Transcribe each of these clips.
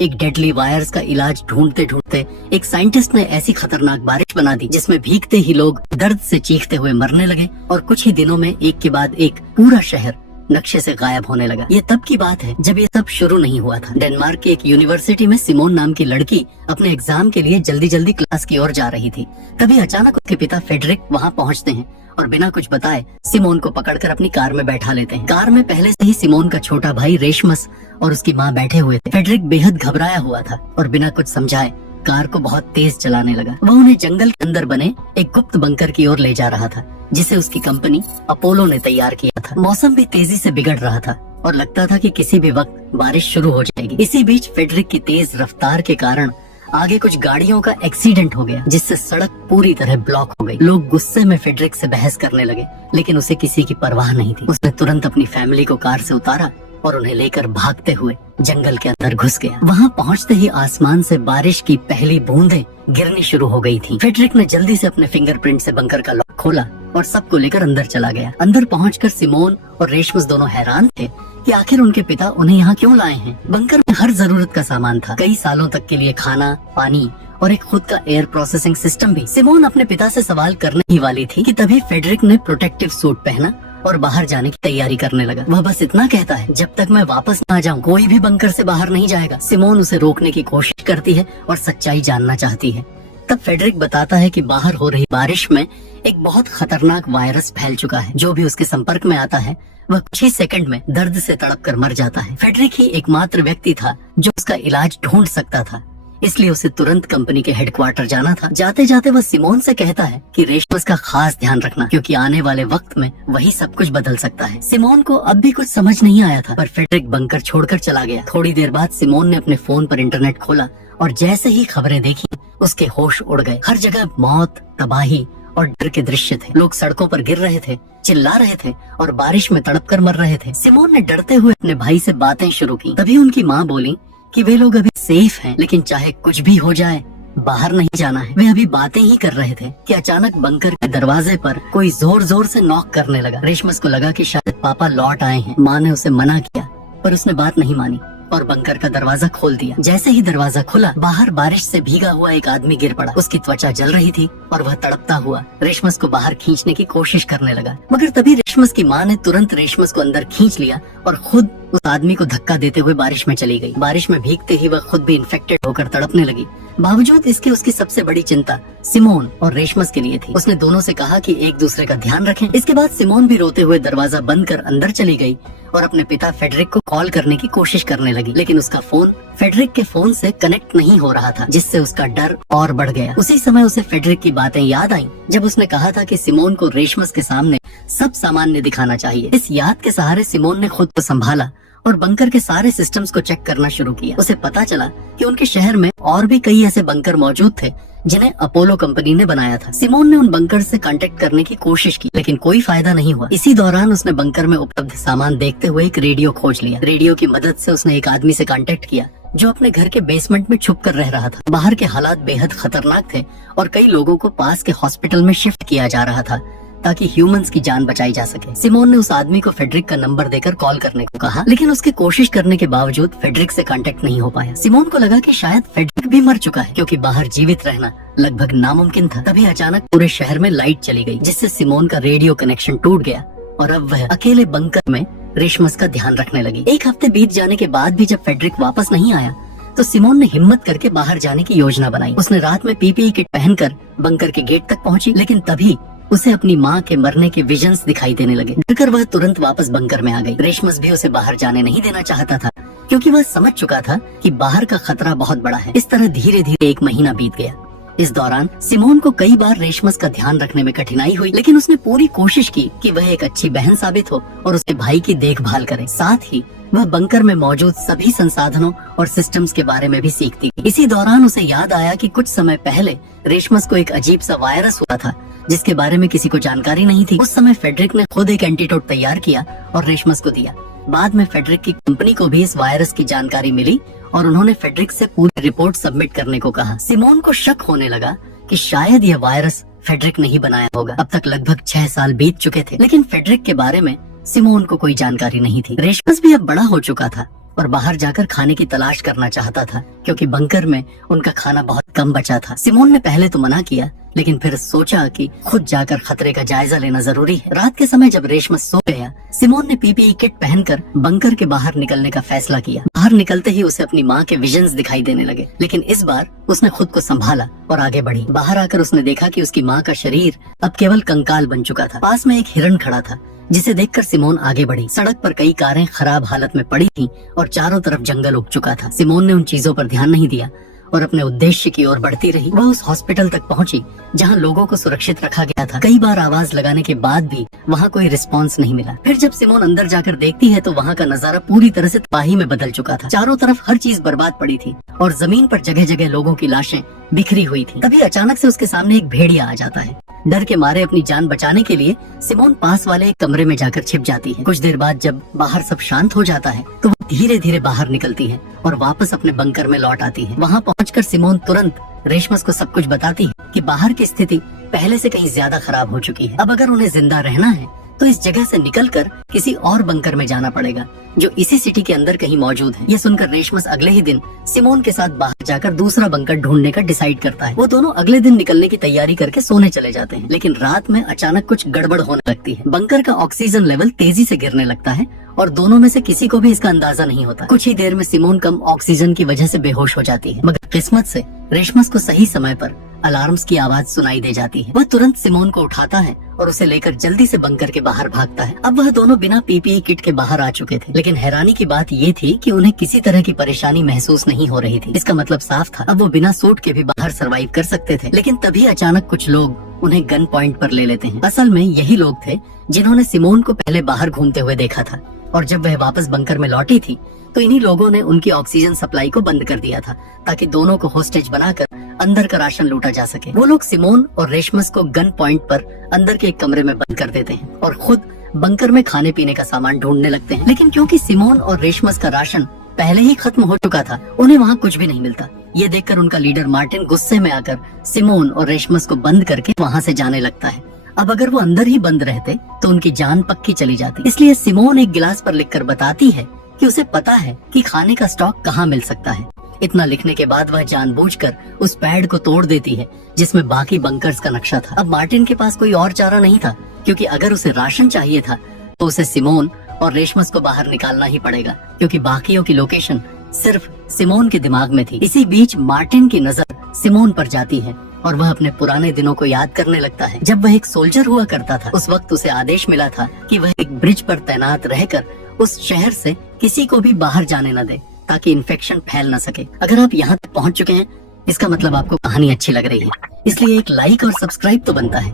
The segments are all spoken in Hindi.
एक डेडली वायरस का इलाज ढूंढते ढूंढते एक साइंटिस्ट ने ऐसी खतरनाक बारिश बना दी जिसमें भीगते ही लोग दर्द से चीखते हुए मरने लगे और कुछ ही दिनों में एक के बाद एक पूरा शहर नक्शे से गायब होने लगा। ये तब की बात है जब ये सब शुरू नहीं हुआ था। डेनमार्क की एक यूनिवर्सिटी में सिमोन नाम की लड़की अपने एग्जाम के लिए जल्दी जल्दी क्लास की ओर जा रही थी। तभी अचानक उसके पिता फेडरिक वहाँ पहुँचते हैं और बिना कुछ बताए सिमोन को पकड़कर अपनी कार में बैठा लेते हैं। कार में पहले से ही सिमोन का छोटा भाई रेशमस और उसकी माँ बैठे हुए थे। फेडरिक बेहद घबराया हुआ था और बिना कुछ समझाए कार को बहुत तेज चलाने लगा। वह उन्हें जंगल के अंदर बने एक गुप्त बंकर की ओर ले जा रहा था जिसे उसकी कंपनी अपोलो ने तैयार किया था। मौसम भी तेजी से बिगड़ रहा था और लगता था कि किसी भी वक्त बारिश शुरू हो जाएगी। इसी बीच फेडरिक की तेज रफ्तार के कारण आगे कुछ गाड़ियों का एक्सीडेंट हो गया जिससे सड़क पूरी तरह ब्लॉक हो गई। लोग गुस्से में फेडरिक से बहस करने लगे लेकिन उसे किसी की परवाह नहीं थी। उसने तुरंत अपनी फैमिली को कार से उतारा और उन्हें लेकर भागते हुए जंगल के अंदर घुस गया। वहाँ पहुँचते ही आसमान से बारिश की पहली बूंदें गिरनी शुरू हो गई थी। फेडरिक ने जल्दी से अपने फिंगरप्रिंट से बंकर का लॉक खोला और सबको लेकर अंदर चला गया। अंदर पहुंचकर सिमोन और रेशमस दोनों हैरान थे कि आखिर उनके पिता उन्हें यहाँ क्यों लाए हैं। बंकर में हर जरूरत का सामान था, कई सालों तक के लिए खाना, पानी और एक खुद का एयर प्रोसेसिंग सिस्टम भी। सिमोन अपने पिता से सवाल करने ही वाली थी कि तभी फेडरिक ने प्रोटेक्टिव सूट पहना और बाहर जाने की तैयारी करने लगा। वह बस इतना कहता है, जब तक मैं वापस ना जाऊं कोई भी बंकर से बाहर नहीं जाएगा। सिमोन उसे रोकने की कोशिश करती है और सच्चाई जानना चाहती है। तब फेडरिक बताता है कि बाहर हो रही बारिश में एक बहुत खतरनाक वायरस फैल चुका है। जो भी उसके संपर्क में आता है वह कुछ ही सेकंड में दर्द से तड़प कर मर जाता है। फेडरिक ही एकमात्र व्यक्ति था जो उसका इलाज ढूंढ सकता था, इसलिए उसे तुरंत कंपनी के हेडक्वार्टर जाना था। जाते जाते वह सिमोन से कहता है कि रेशमस का खास ध्यान रखना क्योंकि आने वाले वक्त में वही सब कुछ बदल सकता है। सिमोन को अब भी कुछ समझ नहीं आया था पर फेडरिक बंकर छोड़कर चला गया। थोड़ी देर बाद सिमोन ने अपने फोन पर इंटरनेट खोला और जैसे ही खबरें देखी उसके होश उड़ गए। हर जगह मौत, तबाही और डर के दृश्य थे। लोग सड़कों पर गिर रहे थे, चिल्ला रहे थे और बारिश में तड़प कर मर रहे थे। सिमोन ने डरते हुए अपने भाई से बातें शुरू की। तभी उनकी माँ बोली कि वे लोग अभी सेफ हैं, लेकिन चाहे कुछ भी हो जाए बाहर नहीं जाना है। वे अभी बातें ही कर रहे थे कि अचानक बंकर के दरवाजे पर कोई जोर जोर से नॉक करने लगा। रेशमस को लगा कि शायद पापा लौट आए हैं। माँ ने उसे मना किया पर उसने बात नहीं मानी और बंकर का दरवाजा खोल दिया। जैसे ही दरवाजा खुला बाहर बारिश से भीगा हुआ एक आदमी गिर पड़ा। उसकी त्वचा जल रही थी और वह तड़पता हुआ रेशमस को बाहर खींचने की कोशिश करने लगा, मगर तभी रेशमस की माँ ने तुरंत रेशमस को अंदर खींच लिया और खुद उस आदमी को धक्का देते हुए बारिश में चली गई। बारिश में भीगते ही वह खुद भी इन्फेक्टेड होकर तड़पने लगी। बावजूद इसके उसकी सबसे बड़ी चिंता सिमोन और रेशमस के लिए थी। उसने दोनों से कहा कि एक दूसरे का ध्यान रखें। इसके बाद सिमोन भी रोते हुए दरवाजा बंद कर अंदर चली गई और अपने पिता फेडरिक को कॉल करने की कोशिश करने लगी, लेकिन उसका फोन फेडरिक के फोन से कनेक्ट नहीं हो रहा था जिससे उसका डर और बढ़ गया। उसी समय उसे फेडरिक की बातें याद आईं जब उसने कहा था कि सिमोन को रेशमस के सामने सब सामान्य दिखाना चाहिए। इस याद के सहारे सिमोन ने खुद को संभाला और बंकर के सारे सिस्टम्स को चेक करना शुरू किया। उसे पता चला कि उनके शहर में और भी कई ऐसे बंकर मौजूद थे जिन्हें अपोलो कंपनी ने बनाया था। सिमोन ने उन बंकर से कांटेक्ट करने की कोशिश की लेकिन कोई फायदा नहीं हुआ। इसी दौरान उसने बंकर में उपलब्ध सामान देखते हुए एक रेडियो खोज लिया। रेडियो की मदद से उसने एक आदमी से कांटेक्ट किया जो अपने घर के बेसमेंट में छुप कर रह रहा था। बाहर के हालात बेहद खतरनाक थे और कई लोगों को पास के हॉस्पिटल में शिफ्ट किया जा रहा था ताकि ह्यूमंस की जान बचाई जा सके। सिमोन ने उस आदमी को फेडरिक का नंबर देकर कॉल करने को कहा, लेकिन उसके कोशिश करने के बावजूद फेडरिक से कांटेक्ट नहीं हो पाया। सिमोन को लगा कि शायद फेडरिक भी मर चुका है क्योंकि बाहर जीवित रहना लगभग नामुमकिन था। तभी अचानक पूरे शहर में लाइट चली गई जिससे सिमोन का रेडियो कनेक्शन टूट गया और अब वह अकेले बंकर में रेशमस का ध्यान रखने लगी। एक हफ्ते बीत जाने के बाद भी जब फेडरिक वापस नहीं आया तो सिमोन ने हिम्मत करके बाहर जाने की योजना बनाई। उसने रात में पीपीई किट पहनकर बंकर के गेट तक पहुंची, लेकिन तभी उसे अपनी माँ के मरने के विजन्स दिखाई देने लगे। डरकर वह तुरंत वापस बंकर में आ गई। रेशमस भी उसे बाहर जाने नहीं देना चाहता था क्योंकि वह समझ चुका था कि बाहर का खतरा बहुत बड़ा है। इस तरह धीरे धीरे एक महीना बीत गया। इस दौरान सिमोन को कई बार रेशमस का ध्यान रखने में कठिनाई हुई, लेकिन उसने पूरी कोशिश की कि वह एक अच्छी बहन साबित हो और उसके भाई की देखभाल करे। साथ ही वह बंकर में मौजूद सभी संसाधनों और सिस्टम्स के बारे में भी सीखती थी। इसी दौरान उसे याद आया कि कुछ समय पहले रेशमस को एक अजीब सा वायरस हुआ था जिसके बारे में किसी को जानकारी नहीं थी। उस समय फेडरिक ने खुद एक एंटीडोट तैयार किया और रेशमस को दिया। बाद में फेडरिक की कंपनी को भी इस वायरस की जानकारी मिली और उन्होंने फेडरिक से पूरी रिपोर्ट सबमिट करने को कहा। सिमोन को शक होने लगा कि शायद यह वायरस फेडरिक ने ही बनाया होगा। अब तक लगभग 6 साल बीत चुके थे, लेकिन फेडरिक के बारे में सिमोन को कोई जानकारी नहीं थी। रेशमस भी अब बड़ा हो चुका था और बाहर जाकर खाने की तलाश करना चाहता था, क्योंकि बंकर में उनका खाना बहुत कम बचा था। सिमोन ने पहले तो मना किया, लेकिन फिर सोचा कि खुद जाकर खतरे का जायजा लेना जरूरी है। रात के समय जब रेशमस सो गया, सिमोन ने पीपीई किट पहनकर बंकर के बाहर निकलने का फैसला किया। बाहर निकलते ही उसे अपनी माँ के विजन्स दिखाई देने लगे, लेकिन इस बार उसने खुद को संभाला और आगे बढ़ी। बाहर आकर उसने देखा कि उसकी माँ का शरीर अब केवल कंकाल बन चुका था। पास में एक हिरण खड़ा था, जिसे देखकर सिमोन आगे बढ़ी। सड़क पर कई कारें खराब हालत में पड़ी थीं और चारों तरफ जंगल उग चुका था। सिमोन ने उन चीजों पर ध्यान नहीं दिया और अपने उद्देश्य की ओर बढ़ती रही। वह उस हॉस्पिटल तक पहुंची जहां लोगों को सुरक्षित रखा गया था। कई बार आवाज लगाने के बाद भी वहां कोई रिस्पांस नहीं मिला। फिर जब सिमोन अंदर जाकर देखती है तो वहां का नजारा पूरी तरह से तबाही में बदल चुका था। चारों तरफ हर चीज बर्बाद पड़ी थी और जमीन पर जगह जगह लोगों की लाशें बिखरी हुई थी। तभी अचानक से उसके सामने एक भेड़िया आ जाता है। डर के मारे अपनी जान बचाने के लिए सिमोन पास वाले एक कमरे में जाकर छिप जाती है। कुछ देर बाद जब बाहर सब शांत हो जाता है तो वो धीरे धीरे बाहर निकलती है और वापस अपने बंकर में लौट आती है। वहाँ पहुंचकर सिमोन तुरंत रेशमस को सब कुछ बताती है कि बाहर की स्थिति पहले से कहीं ज्यादा खराब हो चुकी है। अब अगर उन्हें जिंदा रहना है तो इस जगह से निकलकर किसी और बंकर में जाना पड़ेगा, जो इसी सिटी के अंदर कहीं मौजूद है। ये सुनकर रेशमस अगले ही दिन सिमोन के साथ बाहर जाकर दूसरा बंकर ढूंढने का डिसाइड करता है। वो दोनों अगले दिन निकलने की तैयारी करके सोने चले जाते हैं, लेकिन रात में अचानक कुछ गड़बड़ होने लगती है। बंकर का ऑक्सीजन लेवल तेजी से गिरने लगता है और दोनों में से किसी को भी इसका अंदाजा नहीं होता। कुछ ही देर में सिमोन कम ऑक्सीजन की वजह से बेहोश हो जाती है, मगर किस्मत से रेशमस को सही समय पर अलार्म्स की आवाज सुनाई दे जाती है। वह तुरंत सिमोन को उठाता है और उसे लेकर जल्दी से बंकर के बाहर भागता है। अब वह दोनों बिना पीपीई किट के बाहर आ चुके थे, लेकिन हैरानी की बात ये थी कि उन्हें किसी तरह की परेशानी महसूस नहीं हो रही थी। इसका मतलब साफ था, अब वो बिना सूट के भी बाहर सरवाइव कर सकते थे। लेकिन तभी अचानक कुछ लोग उन्हें गन पॉइंट पर ले लेते हैं। असल में यही लोग थे जिन्होंने सिमोन को पहले बाहर घूमते हुए देखा था, और जब वह वापस बंकर में लौटी थी तो इन्हीं लोगों ने उनकी ऑक्सीजन सप्लाई को बंद कर दिया था, ताकि दोनों को होस्टेज बनाकर अंदर का राशन लूटा जा सके। वो लोग सिमोन और रेशमस को गन पॉइंट पर अंदर के एक कमरे में बंद कर देते हैं और खुद बंकर में खाने पीने का सामान ढूंढने लगते हैं। लेकिन क्योंकि सिमोन और रेशमस का राशन पहले ही खत्म हो चुका था, उन्हें वहाँ कुछ भी नहीं मिलता। ये देखकर उनका लीडर मार्टिन गुस्से में आकर सिमोन और रेशमस को बंद करके वहाँ से जाने लगता है। अब अगर वो अंदर ही बंद रहते तो उनकी जान पक्की चली जाती। इसलिए सिमोन एक गिलास पर लिखकर बताती है कि उसे पता है कि खाने का स्टॉक कहाँ मिल सकता है। इतना लिखने के बाद वह जानबूझकर उस पैड को तोड़ देती है जिसमें बाकी बंकर्स का नक्शा था। अब मार्टिन के पास कोई और चारा नहीं था, क्योंकि अगर उसे राशन चाहिए था तो उसे सिमोन और रेशमस को बाहर निकालना ही पड़ेगा, क्योंकि बाकियों की लोकेशन सिर्फ सिमोन के दिमाग में थी। इसी बीच मार्टिन की नजर सिमोन पर जाती है और वह अपने पुराने दिनों को याद करने लगता है। जब वह एक सोल्जर हुआ करता था, उस वक्त उसे आदेश मिला था कि वह एक ब्रिज पर तैनात रहकर उस शहर से किसी को भी बाहर जाने न दे, ताकि इन्फेक्शन फैल न सके। अगर आप यहाँ तक पहुँच चुके हैं, इसका मतलब आपको कहानी अच्छी लग रही है, इसलिए एक लाइक और सब्सक्राइब तो बनता है।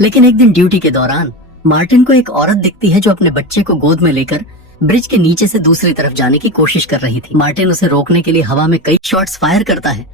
लेकिन एक दिन ड्यूटी के दौरान मार्टिन को एक औरत दिखती है जो अपने बच्चे को गोद में लेकर ब्रिज के नीचे से दूसरी तरफ जाने की कोशिश कर रही थी। मार्टिन उसे रोकने के लिए हवा में कई शॉट्स फायर करता है,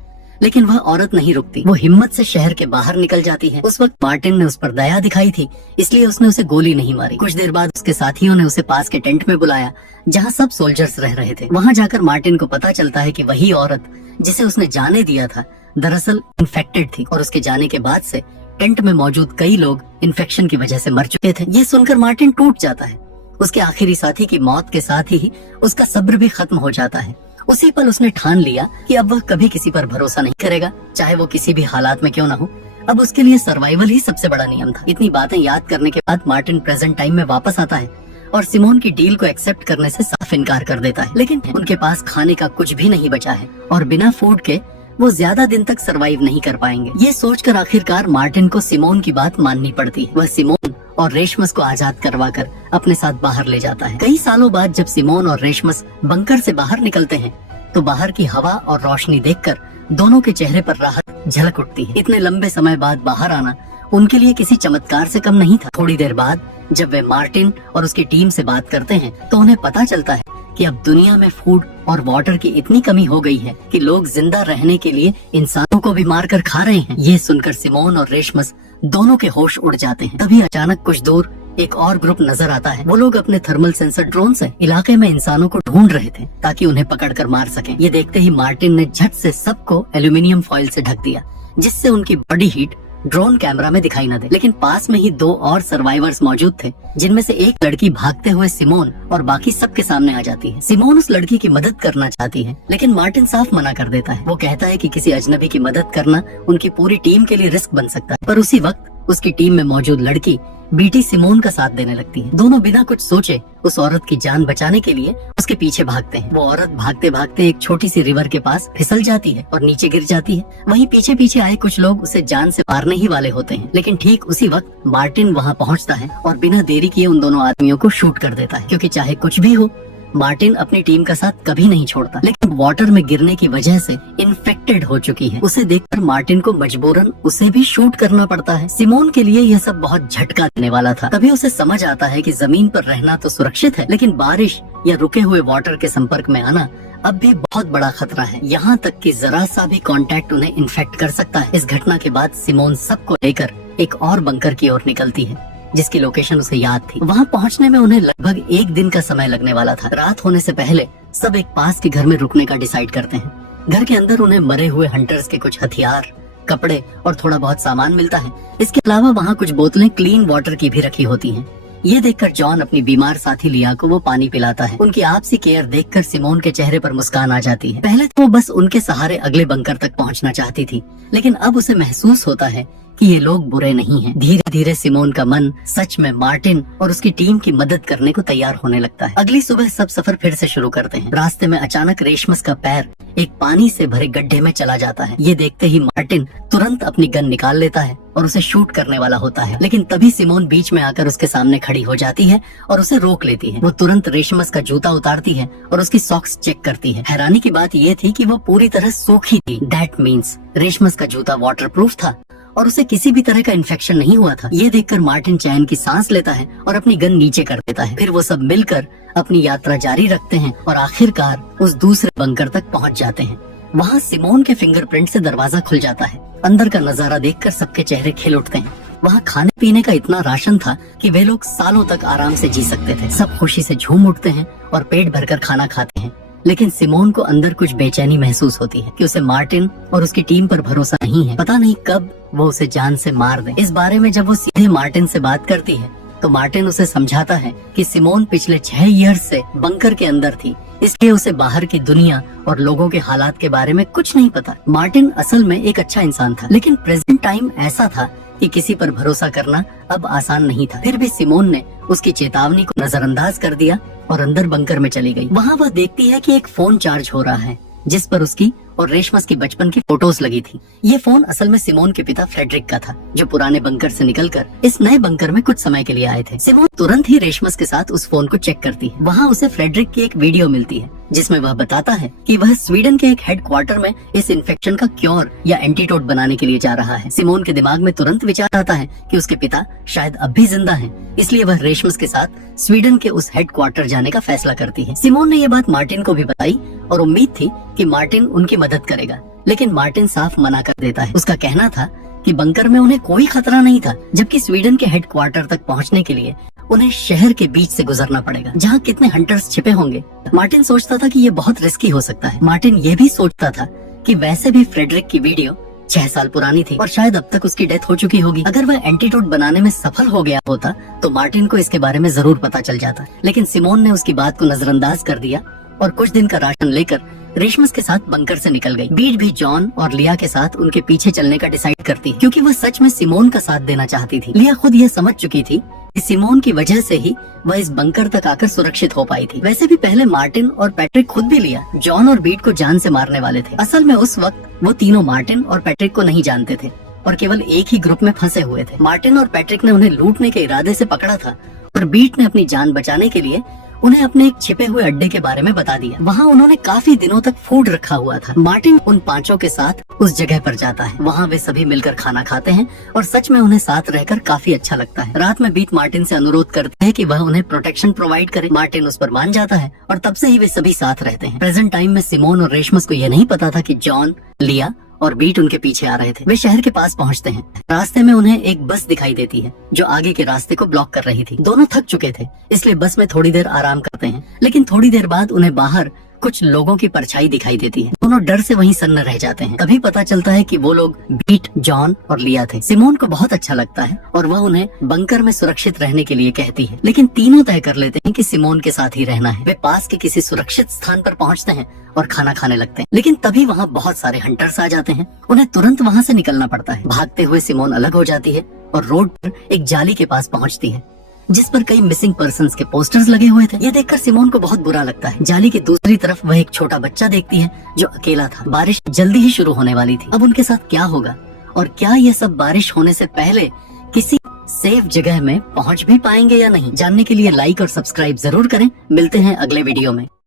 लेकिन वह औरत नहीं रुकती। वो हिम्मत से शहर के बाहर निकल जाती है। उस वक्त मार्टिन ने उस पर दया दिखाई थी, इसलिए उसने उसे गोली नहीं मारी। कुछ देर बाद उसके साथियों ने उसे पास के टेंट में बुलाया जहाँ सब सोल्जर्स रह रहे थे। वहाँ जाकर मार्टिन को पता चलता है कि वही औरत जिसे उसने जाने दिया था दरअसल इन्फेक्टेड थी, और उसके जाने के बाद से टेंट में मौजूद कई लोग इन्फेक्शन की वजह से मर चुके थे। ये सुनकर मार्टिन टूट जाता है। उसके आखिरी साथी की मौत के साथ ही उसका सब्र भी खत्म हो जाता है। उसी पल उसने ठान लिया कि अब वह कभी किसी पर भरोसा नहीं करेगा, चाहे वो किसी भी हालात में क्यों ना हो। अब उसके लिए सर्वाइवल ही सबसे बड़ा नियम था। इतनी बातें याद करने के बाद मार्टिन प्रेजेंट टाइम में वापस आता है और सिमोन की डील को एक्सेप्ट करने से साफ इनकार कर देता है। लेकिन उनके पास खाने का कुछ भी नहीं बचा है और बिना फूड के वो ज्यादा दिन तक सरवाइव नहीं कर पाएंगे। ये सोचकर आखिरकार मार्टिन को सिमोन की बात माननी पड़ती है। वह सिमोन और रेशमस को आजाद करवाकर अपने साथ बाहर ले जाता है। कई सालों बाद जब सिमोन और रेशमस बंकर से बाहर निकलते हैं तो बाहर की हवा और रोशनी देखकर दोनों के चेहरे पर राहत झलक उठती है। इतने लंबे समय बाद बाहर आना उनके लिए किसी चमत्कार से कम नहीं था। थोड़ी देर बाद जब वे मार्टिन और उसकी टीम से बात करते हैं तो उन्हें पता चलता है कि अब दुनिया में फूड और वाटर की इतनी कमी हो गई है कि लोग जिंदा रहने के लिए इंसानों को भी मार कर खा रहे हैं। ये सुनकर सिमोन और रेशमस दोनों के होश उड़ जाते हैं। तभी अचानक कुछ दूर एक और ग्रुप नजर आता है। वो लोग अपने थर्मल सेंसर ड्रोन से इलाके में इंसानों को ढूंढ रहे थे ताकि उन्हें पकड़कर मार सकें। ये देखते ही मार्टिन ने झट से सबको एल्यूमिनियम फॉइल से ढक दिया, जिससे उनकी बॉडी हीट ड्रोन कैमरा में दिखाई न दे। लेकिन पास में ही 2 और सर्वाइवर्स मौजूद थे, जिनमें से एक लड़की भागते हुए सिमोन और बाकी सबके सामने आ जाती है। सिमोन उस लड़की की मदद करना चाहती है, लेकिन मार्टिन साफ मना कर देता है। वो कहता है कि किसी अजनबी की मदद करना उनकी पूरी टीम के लिए रिस्क बन सकता है। पर उसी वक्त उसकी टीम में मौजूद लड़की बीटी सिमोन का साथ देने लगती है। दोनों बिना कुछ सोचे उस औरत की जान बचाने के लिए उसके पीछे भागते हैं। वो औरत भागते भागते एक छोटी सी रिवर के पास फिसल जाती है और नीचे गिर जाती है। वहीं पीछे पीछे आए कुछ लोग उसे जान से मारने ही वाले होते हैं, लेकिन ठीक उसी वक्त मार्टिन वहाँ पहुँचता है और बिना देरी किए उन दोनों आदमियों को शूट कर देता है, क्योंकि चाहे कुछ भी हो मार्टिन अपनी टीम का साथ कभी नहीं छोड़ता। लेकिन वाटर में गिरने की वजह से इन्फेक्टेड हो चुकी है। उसे देखकर मार्टिन को मजबूरन उसे भी शूट करना पड़ता है। सिमोन के लिए यह सब बहुत झटका देने वाला था। तभी उसे समझ आता है कि जमीन पर रहना तो सुरक्षित है, लेकिन बारिश या रुके हुए वाटर के संपर्क में आना अब भी बहुत बड़ा खतरा है। यहाँ तक कि जरा सा भी कांटेक्ट उन्हें इन्फेक्ट कर सकता है। इस घटना के बाद सिमोन सबको लेकर एक और बंकर की ओर निकलती है, जिसकी लोकेशन उसे याद थी। वहाँ पहुँचने में उन्हें लगभग 1 दिन का समय लगने वाला था। रात होने से पहले सब एक पास के घर में रुकने का डिसाइड करते हैं। घर के अंदर उन्हें मरे हुए हंटर्स के कुछ हथियार, कपड़े और थोड़ा बहुत सामान मिलता है। इसके अलावा वहाँ कुछ बोतलें क्लीन वाटर की भी रखी होती हैं। ये देखकर जॉन अपनी बीमार साथी लिया को वो पानी पिलाता है। उनकी आपसी केयर देखकर सिमोन के चेहरे पर मुस्कान आ जाती है। पहले तो वो बस उनके सहारे अगले बंकर तक पहुँचना चाहती थी, लेकिन अब उसे महसूस होता है कि ये लोग बुरे नहीं हैं। धीरे धीरे सिमोन का मन सच में मार्टिन और उसकी टीम की मदद करने को तैयार होने लगता है। अगली सुबह सब सफर फिर से शुरू करते हैं। रास्ते में अचानक रेशमस का पैर एक पानी से भरे गड्ढे में चला जाता है। ये देखते ही मार्टिन तुरंत अपनी गन निकाल लेता है और उसे शूट करने वाला होता है, लेकिन तभी सिमोन बीच में आकर उसके सामने खड़ी हो जाती है और उसे रोक लेती है। वो तुरंत रेशमस का जूता उतारती है और उसकी सॉक्स चेक करती है। हैरानी की बात ये थी कि वो पूरी तरह सूखी थी। दैट मीन्स रेशमस का जूता वाटरप्रूफ था और उसे किसी भी तरह का इन्फेक्शन नहीं हुआ था। ये देखकर मार्टिन चैन की सांस लेता है और अपनी गन नीचे कर देता है। फिर वो सब मिलकर अपनी यात्रा जारी रखते हैं और आखिरकार उस दूसरे बंकर तक पहुंच जाते हैं। वहाँ सिमोन के फिंगरप्रिंट से दरवाजा खुल जाता है। अंदर का नजारा देखकर सबके चेहरे खिल उठते हैं। वहाँ खाने पीने का इतना राशन था कि वे लोग सालों तक आराम से जी सकते थे। सब खुशी से झूम उठते हैं और पेट भरकर खाना खाते हैं। लेकिन सिमोन को अंदर कुछ बेचैनी महसूस होती है कि उसे मार्टिन और उसकी टीम पर भरोसा नहीं है। पता नहीं कब वो उसे जान से मार दे। इस बारे में जब वो सीधे मार्टिन से बात करती है तो मार्टिन उसे समझाता है कि सिमोन पिछले 6 ईयर्स से बंकर के अंदर थी, इसलिए उसे बाहर की दुनिया और लोगों के हालात के बारे में कुछ नहीं पता। मार्टिन असल में एक अच्छा इंसान था, लेकिन प्रेजेंट टाइम ऐसा था कि किसी पर भरोसा करना अब आसान नहीं था। फिर भी सिमोन ने उसकी चेतावनी को नजरअंदाज कर दिया और अंदर बंकर में चली गई। वहाँ वह देखती है कि एक फोन चार्ज हो रहा है, जिस पर उसकी और रेशमस की बचपन की फोटोज लगी थी। ये फोन असल में सिमोन के पिता फ्रेडरिक का था, जो पुराने बंकर से निकलकर इस नए बंकर में कुछ समय के लिए आए थे। सिमोन तुरंत ही रेशमस के साथ उस फोन को चेक करती है। वहाँ उसे फ्रेडरिक की एक वीडियो मिलती है, जिसमें वह बताता है कि वह स्वीडन के एक हेडक्वार्टर में इस इन्फेक्शन का क्योर या एंटीडोट बनाने के लिए जा रहा है। सिमोन के दिमाग में तुरंत विचार आता है कि उसके पिता शायद अब भी जिंदा हैं, इसलिए वह रेशमस के साथ स्वीडन के उस हेडक्वार्टर जाने का फैसला करती है। सिमोन ने ये बात मार्टिन को भी बताई और उम्मीद थी कि मार्टिन उनकी मदद करेगा, लेकिन मार्टिन साफ मना कर देता है। उसका कहना था कि बंकर में उन्हें कोई खतरा नहीं था, जबकि स्वीडन के हेडक्वार्टर तक पहुंचने के लिए उन्हें शहर के बीच से गुजरना पड़ेगा, जहां कितने हंटर्स छिपे होंगे। मार्टिन सोचता था कि ये बहुत रिस्की हो सकता है। मार्टिन ये भी सोचता था कि वैसे भी फ्रेडरिक की वीडियो 6 साल पुरानी थी और शायद अब तक उसकी डेथ हो चुकी होगी। अगर वह एंटीडोट बनाने में सफल हो गया होता तो मार्टिन को इसके बारे में जरूर पता चल जाता, लेकिन सिमोन ने उसकी बात को नजरअंदाज कर दिया और कुछ दिन का राशन लेकर रेशमस के साथ बंकर से निकल गई। बीट भी जॉन और लिया के साथ उनके पीछे चलने का डिसाइड करती है, क्योंकि वह सच में सिमोन का साथ देना चाहती थी। लिया खुद यह समझ चुकी थी कि सिमोन की वजह से ही वह इस बंकर तक आकर सुरक्षित हो पाई थी। वैसे भी पहले मार्टिन और पैट्रिक खुद भी लिया, जॉन और बीट को जान से मारने वाले थे। असल में उस वक्त वो तीनों मार्टिन और पैट्रिक को नहीं जानते थे और केवल एक ही ग्रुप में फंसे हुए थे। मार्टिन और पैट्रिक ने उन्हें लूटने के इरादे से पकड़ा था और बीट ने अपनी जान बचाने के लिए उन्हें अपने एक छिपे हुए अड्डे के बारे में बता दिया। वहाँ उन्होंने काफी दिनों तक फूड रखा हुआ था। मार्टिन उन 5 के साथ उस जगह पर जाता है। वहाँ वे सभी मिलकर खाना खाते हैं और सच में उन्हें साथ रहकर काफी अच्छा लगता है। रात में बीट मार्टिन से अनुरोध करते हैं कि वह उन्हें प्रोटेक्शन प्रोवाइड करे। मार्टिन उस पर मान जाता है और तब से ही वे सभी साथ रहते हैं। प्रेजेंट टाइम में सिमोन और रेशमस को यह नहीं पता था कि जॉन, लिया और बीट उनके पीछे आ रहे थे। वे शहर के पास पहुंचते हैं। रास्ते में उन्हें एक बस दिखाई देती है जो आगे के रास्ते को ब्लॉक कर रही थी। दोनों थक चुके थे, इसलिए बस में थोड़ी देर आराम करते हैं, लेकिन थोड़ी देर बाद उन्हें बाहर कुछ लोगों की परछाई दिखाई देती है। दोनों डर से वहीं सन्न रह जाते हैं। तभी पता चलता है कि वो लोग बीट, जॉन और लिया थे। सिमोन को बहुत अच्छा लगता है और वह उन्हें बंकर में सुरक्षित रहने के लिए कहती है, लेकिन तीनों तय कर लेते हैं कि सिमोन के साथ ही रहना है। वे पास के किसी सुरक्षित स्थान पर पहुंचते हैं और खाना खाने लगते हैं, लेकिन तभी वहाँ बहुत सारे हंटर्स आ जाते हैं। उन्हें तुरंत वहाँ से निकलना पड़ता है। भागते हुए सिमोन अलग हो जाती है और रोड पर एक जाली के पास पहुँचती है जिस पर कई मिसिंग पर्सन्स के पोस्टर्स लगे हुए थे। यह देखकर सिमोन को बहुत बुरा लगता है। जाली की दूसरी तरफ वह एक छोटा बच्चा देखती है जो अकेला था। बारिश जल्दी ही शुरू होने वाली थी। अब उनके साथ क्या होगा और क्या ये सब बारिश होने से पहले किसी सेफ जगह में पहुंच भी पाएंगे या नहीं, जानने के लिए लाइक और सब्सक्राइब जरूर करें। मिलते हैं अगले वीडियो में।